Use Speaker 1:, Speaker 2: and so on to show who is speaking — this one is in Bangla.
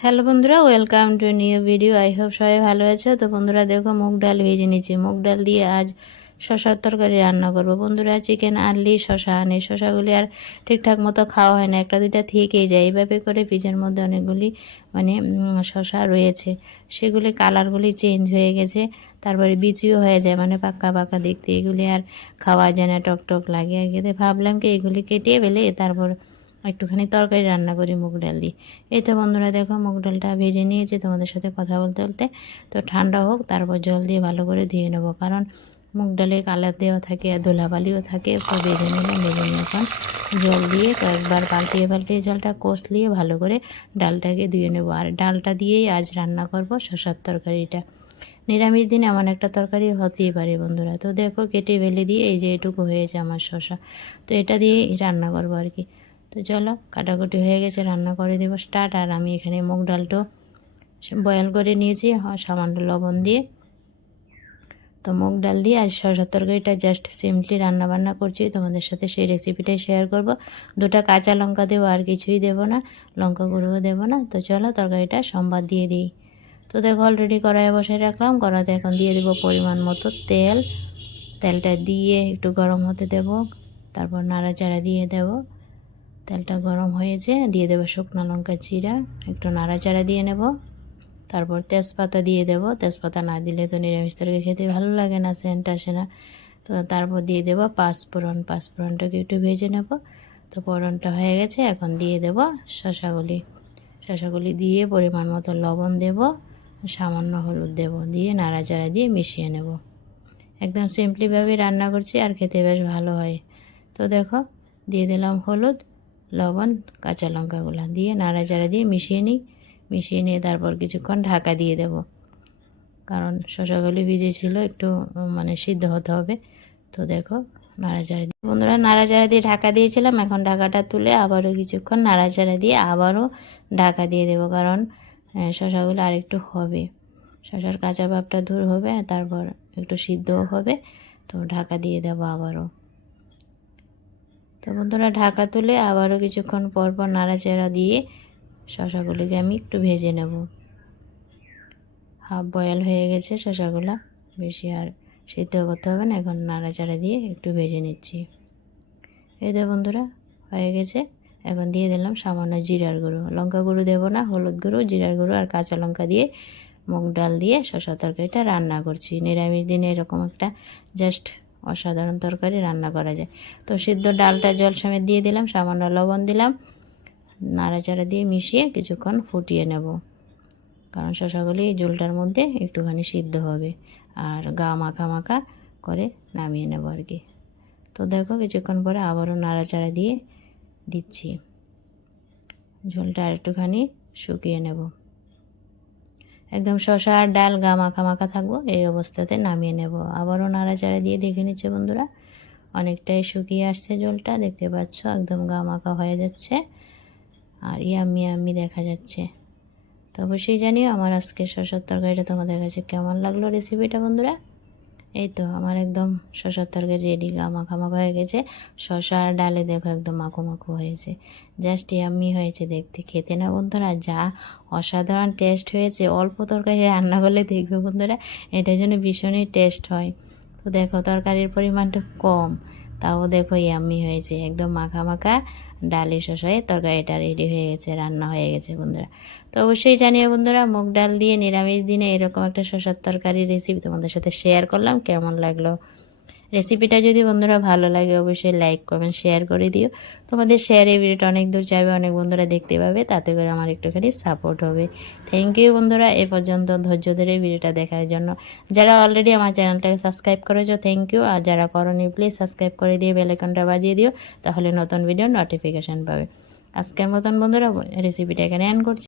Speaker 1: হ্যালো বন্ধুরা welcome to new video I hope সবাই ভালো আছে। তো বন্ধুরা, দেখো মুগ ডাল ভেজে নিচ্ছি মুগ ডাল দিয়ে আজ শশার তরকারি রান্না করব। বন্ধুরা চিকেন আনলি শশা আনে শশাগুলি আর ঠিকঠাক মতো খাওয়া হয় না। একটা দুইটা থেকেই যায়। এইভাবে করে ফ্রিজের মধ্যে অনেকগুলি মানে শশা রয়েছে। সেগুলি কালারগুলি চেঞ্জ হয়ে গেছে। তারপরে বিচিও হয়ে যায় মানে পাক্কা পাক্কা দেখতে। এগুলি আর খাওয়া যায় না টক টক লাগে আর কি। তো ভাবলাম কি এগুলি কেটে ফেলে, তারপর একটুখানি তরকারি রান্না করি, মুগ ডাল দিয়ে এই তো বন্ধুরা দেখো, মুগ ডালটা ভেজে নিয়েছি তোমাদের সাথে কথা বলতে বলতে। তো ঠান্ডা হোক, তারপর জল দিয়ে ভালো করে ধুয়ে নেব। কারণ মুগ ডালে কালার দেওয়া থাকে আর ধুলাবালিও থাকে ভেজে নিলাম, ভেজে এখন জল দিয়ে কয়েকবার পাল্টিয়ে পাল্টিয়ে জলটা কষলিয়ে ভালো করে ডালটাকে ধুয়ে নেব। আর ডালটা দিয়েই আজ রান্না করব শশার তরকারিটা। নিরামিষ দিন এমন একটা তরকারি হতেই পারে বন্ধুরা। তো দেখো, কেটে বেলে দিয়ে এই যে এটুকু হয়েছে আমার শসা। তো এটা দিয়েই রান্না করব আর কি। তো চলো, কাটাকুটি হয়ে গেছে, রান্না করে দেবো স্টার্ট। আর আমি এখানে মুগ ডালটাও বয়েল করে নিয়েছি হ- সামান্য লবণ দিয়ে। তো মুগ ডাল দিয়ে আজ শসার তরকারিটা জাস্ট সিম্পলি রান্না বান্না করছি। তোমাদের সাথে সেই রেসিপিটাই শেয়ার করব। দুটো কাঁচা লঙ্কা দেবো, আর কিছুই দেবো না, লঙ্কা গুঁড়োও দেবো না। তো চলো, তরকারিটা সম্বাদ দিয়ে দিই। তো দেখো অলরেডি কড়াইয়ে বসে রাখলাম। কড়াইতে এখন দিয়ে দেবো পরিমাণ মতো তেল। তেলটা দিয়ে একটু গরম হতে দেব। তারপর নাড়াচাড়া দিয়ে দেবো। তেলটা গরম হয়েছে দিয়ে দেবো শুকনো লঙ্কা চিরা একটু নাড়াচাড়া দিয়ে নেব। তারপর তেজপাতা দিয়ে দেব। তেজপাতা না দিলে তো নিরামিষ তরকারি খেতে ভালো লাগে না, সেন্ট আসে না। তো তারপর দিয়ে দেবো পাঁচফোড়ন। পাঁচফোড়নটাকে একটু ভেজে নেব। তো ফোড়নটা হয়ে গেছে, এখন দিয়ে দেব শশাগুলি। শশাগুলি দিয়ে পরিমাণ মতো লবণ দেব, সামান্য হলুদ দেব, দিয়ে নাড়াচাড়া দিয়ে মিশিয়ে নেব। একদম সিম্পলিভাবে রান্না করছি, আর খেতে বেশ ভালো হয়। তো দেখো, দিয়ে দিলাম হলুদ। লবণ, কাঁচা লঙ্কাগুলো দিয়ে নাড়াচাড়া দিয়ে মিশিয়ে নিই। মিশিয়ে নিয়ে তারপর কিছুক্ষণ ঢাকা দিয়ে দেব। কারণ শশাগুলি ভিজে ছিল একটু মানে সিদ্ধ হতে হবে। তো দেখো, নাড়াচাড়া দিয়ে, বন্ধুরা নাড়াচাড়া দিয়ে ঢাকা দিয়েছিলাম। এখন ঢাকাটা তুলে আবারও কিছুক্ষণ নাড়াচাড়া দিয়ে আবারও ঢাকা দিয়ে দেবো। কারণ শশাগুলো আরেকটু হবে। শশার কাঁচা ভাবটা দূর হবে, তারপর একটু সিদ্ধও হবে। তো ঢাকা দিয়ে দেবো আবারও। তো বন্ধুরা ঢাকা তুলে আবারও কিছুক্ষণ পর পর নাড়াচাড়া দিয়ে শশাগুলিকে আমি একটু ভেজে নেব। হাফ বয়েল হয়ে গেছে শশাগুলা। বেশি আর সিদ্ধ করতে হবে না, এখন নাড়াচাড়া দিয়ে একটু ভেজে নিচ্ছি। এই তো বন্ধুরা, হয়ে গেছে। এখন দিয়ে দিলাম সামান্য জিরার গুঁড়ো। লঙ্কা গুঁড়ো দেবো না, হলুদ গুঁড়ো, জিরার গুঁড়ো আর কাঁচা লঙ্কা দিয়ে মুগ ডাল দিয়ে শশা তরকারিটা রান্না করছি। নিরামিষ দিনে এরকম একটা জাস্ট অসাধারণ তরকারি রান্না করা যায়। তো সিদ্ধ ডালটা জল সমেত দিয়ে দিলাম, সামান্য লবণ দিলাম, নাড়াচাড়া দিয়ে মিশিয়ে কিছুক্ষণ ফুটিয়ে নেব। কারণ শশাগুলি এই ঝোলটার মধ্যে একটুখানি সিদ্ধ হবে আর গা মাখা মাখা করে নামিয়ে নেব আর কি। তো দেখো কিছুক্ষণ পরে আবারও নাড়াচাড়া দিয়ে দিচ্ছি। ঝোলটা আর একটুখানি শুকিয়ে নেব। একদম শশা আর ডাল গা মাখা মাখা থাকব, এই অবস্থাতে নামিয়ে নেব। আবারও নাড়াচাড়া দিয়ে দেখে নিচ্ছে বন্ধুরা, অনেকটাই শুকিয়ে আসছে জলটা, দেখতে পাচ্ছ একদম গা মাখা হয়ে যাচ্ছে আর ইয়াম্মি আম্মি দেখা যাচ্ছে। তো অবশ্যই জানিও আমার আজকে শশার তরকারিটা তোমাদের কাছে কেমন লাগল রেসিপিটা বন্ধুরা? এই তো আমার একদম শশার তরকারি রেডি গা মাখা মাখা হয়ে গেছে। শসা আর ডালে দেখো একদম মাখো মাখো হয়েছে। জাস্ট ইয়াম্মি হয়েছে দেখতে। খেতে না বন্ধুরা, যা অসাধারণ টেস্ট হয়েছে। অল্প তরকারি রান্না করলে দেখবে বন্ধুরা, এটার জন্য ভীষণই টেস্ট হয়। তো দেখো তরকারির পরিমাণটা কম, তাও দেখো ইয়াম্মি হয়েছে। একদম মাখা মাখা ডালি শসায় তরকারিটা রেডি হয়ে গেছে, রান্না হয়ে গেছে বন্ধুরা। তো অবশ্যই জানিও বন্ধুরা, মুগ ডাল দিয়ে নিরামিষ দিনে এরকম একটা শসার তরকারি রেসিপি তোমাদের সাথে শেয়ার করলাম, কেমন লাগল? রেসিপিটা যদি বন্ধুরা ভালো লাগে, অবশ্যই লাইক কমেন্ট শেয়ার করে দিও। তোমাদের শেয়ার এই ভিডিওটা অনেক দূর যাবে, অনেক বন্ধুরা দেখতে পাবে, তাতে করে আমার একটুখানি সাপোর্ট হবে। থ্যাংক ইউ বন্ধুরা, এ পর্যন্ত ধৈর্য ধরে ভিডিওটা দেখার জন্য। যারা অলরেডি আমার চ্যানেলটাকে সাবস্ক্রাইব করেছ থ্যাংক ইউ আর যারা করনি প্লিজ সাবস্ক্রাইব করে দিয়ে বেলাইকনটা বাজিয়ে দিও, তাহলে নতুন ভিডিও নোটিফিকেশান পাবে। আজকের মতন বন্ধুরা রেসিপিটা এখানে অ্যান করছি।